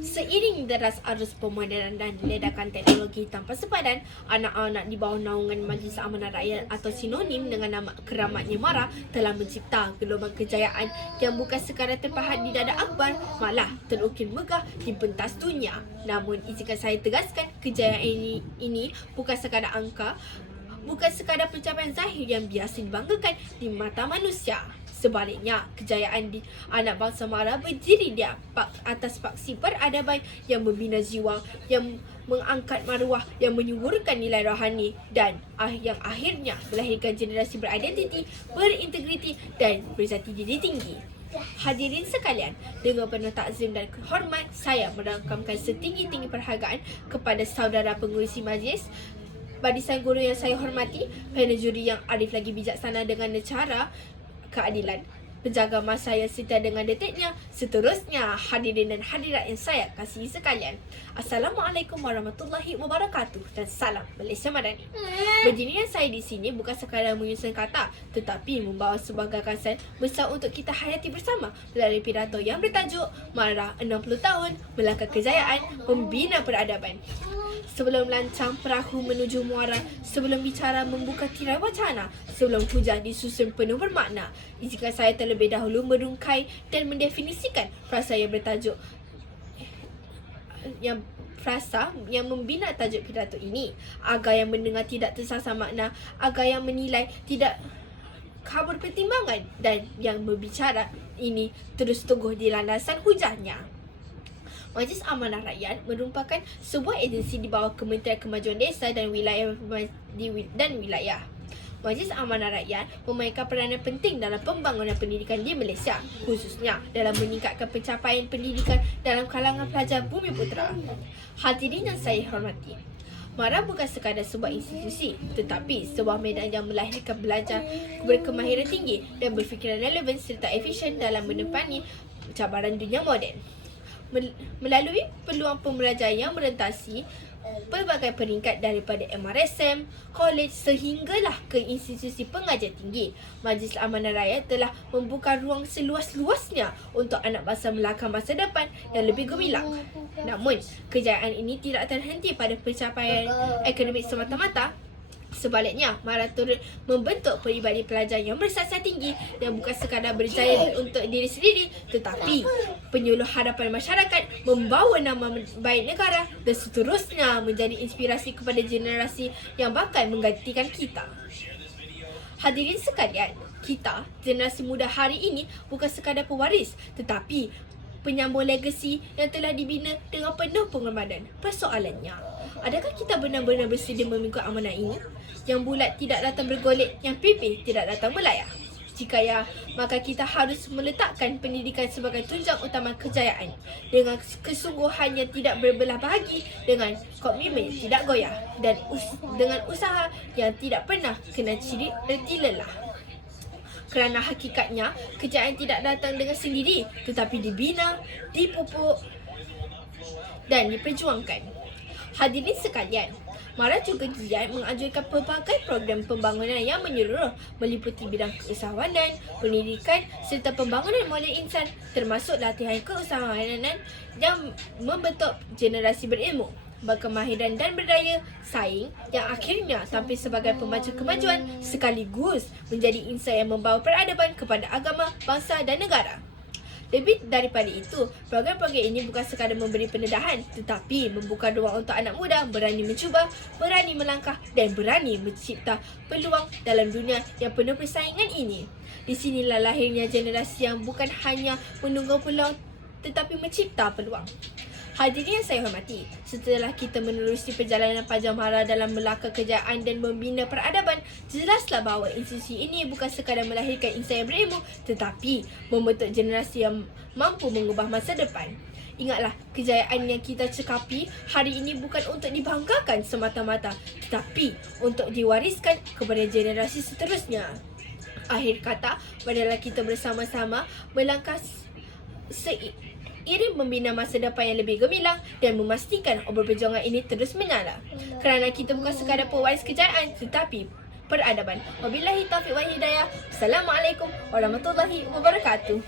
Seiring deras arus pemodenan dan ledakan teknologi tanpa sepadan, anak-anak di bawah naungan Majlis Amanah Rakyat atau sinonim dengan nama keramatnya MARA telah mencipta gelombang kejayaan yang bukan sekadar terpahat di dada Akbar, malah terukir megah di pentas dunia. Namun, izinkan saya tegaskan, kejayaan ini bukan sekadar angka, bukan sekadar pencapaian zahir yang biasa dibanggakan di mata manusia. Sebaliknya, kejayaan di anak bangsa MARA berdiri di atas paksi peradaban yang membina jiwa, yang mengangkat maruah, yang menyuburkan nilai rohani dan yang akhirnya melahirkan generasi beridentiti, berintegriti dan berjati diri tinggi. Hadirin sekalian, dengan penuh takzim dan hormat, saya merangkamkan setinggi-tinggi perhargaan kepada saudara pengurusi majlis, barisan guru yang saya hormati, panel juri yang arif lagi bijaksana dengan cara keadilan, penjaga masa yang setia dengan detiknya. Seterusnya, hadirin dan hadirat yang saya kasihi sekalian, Assalamualaikum warahmatullahi wabarakatuh dan salam Malaysia Madani. Berdirinya saya di sini bukan sekadar menyusun kata, tetapi membawa sebuah gagasan besar untuk kita hayati bersama melalui pidato yang bertajuk MARA 60 tahun melangkah kejayaan membina peradaban. Sebelum lancang perahu menuju muara, sebelum bicara membuka tirai wacana, sebelum hujan disusun penuh bermakna, izinkan saya terlebih dahulu merungkai dan mendefinisikan frasa yang bertajuk frasa yang membina tajuk pidato ini, agar yang mendengar tidak tersasar makna, agar yang menilai tidak kabur pertimbangan, dan yang berbicara ini terus teguh di landasan hujahnya. Majlis Amanah Rakyat merupakan sebuah agensi di bawah Kementerian Kemajuan Desa dan Wilayah. Majlis Amanah Rakyat memainkan peranan penting dalam pembangunan pendidikan di Malaysia, khususnya dalam meningkatkan pencapaian pendidikan dalam kalangan pelajar Bumi Putera. Hadirin yang saya hormati, MARA bukan sekadar sebuah institusi, tetapi sebuah medan yang melahirkan belajar berkemahiran tinggi dan berfikiran relevan serta efisien dalam menepani cabaran dunia moden. Melalui peluang pembelajaran yang merentasi pelbagai peringkat daripada MRSM, kolej sehinggalah ke institusi pengajian tinggi, Majlis Amanah Rakyat telah membuka ruang seluas-luasnya untuk anak bangsa melangkah masa depan yang lebih gemilang. Namun, kejayaan ini tidak terhenti pada pencapaian akademik semata-mata. Sebaliknya, MARA turut membentuk peribadi pelajar yang bersasar tinggi dan bukan sekadar berjaya untuk diri sendiri, tetapi penyuluh harapan masyarakat, membawa nama baik negara dan seterusnya menjadi inspirasi kepada generasi yang bakal menggantikan kita. Hadirin sekalian, kita, generasi muda hari ini bukan sekadar pewaris, tetapi penyambung legasi yang telah dibina dengan penuh pengorbanan. Persoalannya, adakah kita benar-benar bersedia memikul amanah ini? Yang bulat tidak datang bergolek, yang pipih tidak datang melayah. Jika ya, maka kita harus meletakkan pendidikan sebagai tunjang utama kejayaan, dengan kesungguhan yang tidak berbelah bahagi, dengan komitmen yang tidak goyah, dan dengan usaha yang tidak pernah kena ciri reti lelah. Kerana hakikatnya, kejayaan tidak datang dengan sendiri, tetapi dibina, dipupuk dan diperjuangkan. Hadirin sekalian, MARA juga giat menganjurkan pelbagai program pembangunan yang menyeluruh, meliputi bidang keusahawanan, pendidikan serta pembangunan modal insan, termasuk latihan keusahawanan yang membentuk generasi berilmu, berkemahiran dan berdaya saing yang akhirnya tampil sebagai pemacu kemajuan sekaligus menjadi insan yang membawa peradaban kepada agama, bangsa dan negara. Lebih daripada itu, program-program ini bukan sekadar memberi pendedahan, tetapi membuka ruang untuk anak muda berani mencuba, berani melangkah dan berani mencipta peluang dalam dunia yang penuh persaingan ini. Di sinilah lahirnya generasi yang bukan hanya menunggu peluang, tetapi mencipta peluang. Hadirin yang saya hormati, setelah kita menerusi perjalanan panjang MARA dalam melangkah kejayaan dan membina peradaban, jelaslah bahawa institusi ini bukan sekadar melahirkan insan yang berilmu, tetapi membentuk generasi yang mampu mengubah masa depan. Ingatlah, kejayaan yang kita cekapi hari ini bukan untuk dibanggakan semata-mata, tetapi untuk diwariskan kepada generasi seterusnya. Akhir kata, marilah kita bersama-sama melangkah seiring membina masa depan yang lebih gemilang dan memastikan obor perjuangan ini terus menyala. Kerana kita bukan sekadar pewaris kejayaan, tetapi peradaban. Wabillahi taufiq wal hidayah. Assalamualaikum warahmatullahi wabarakatuh.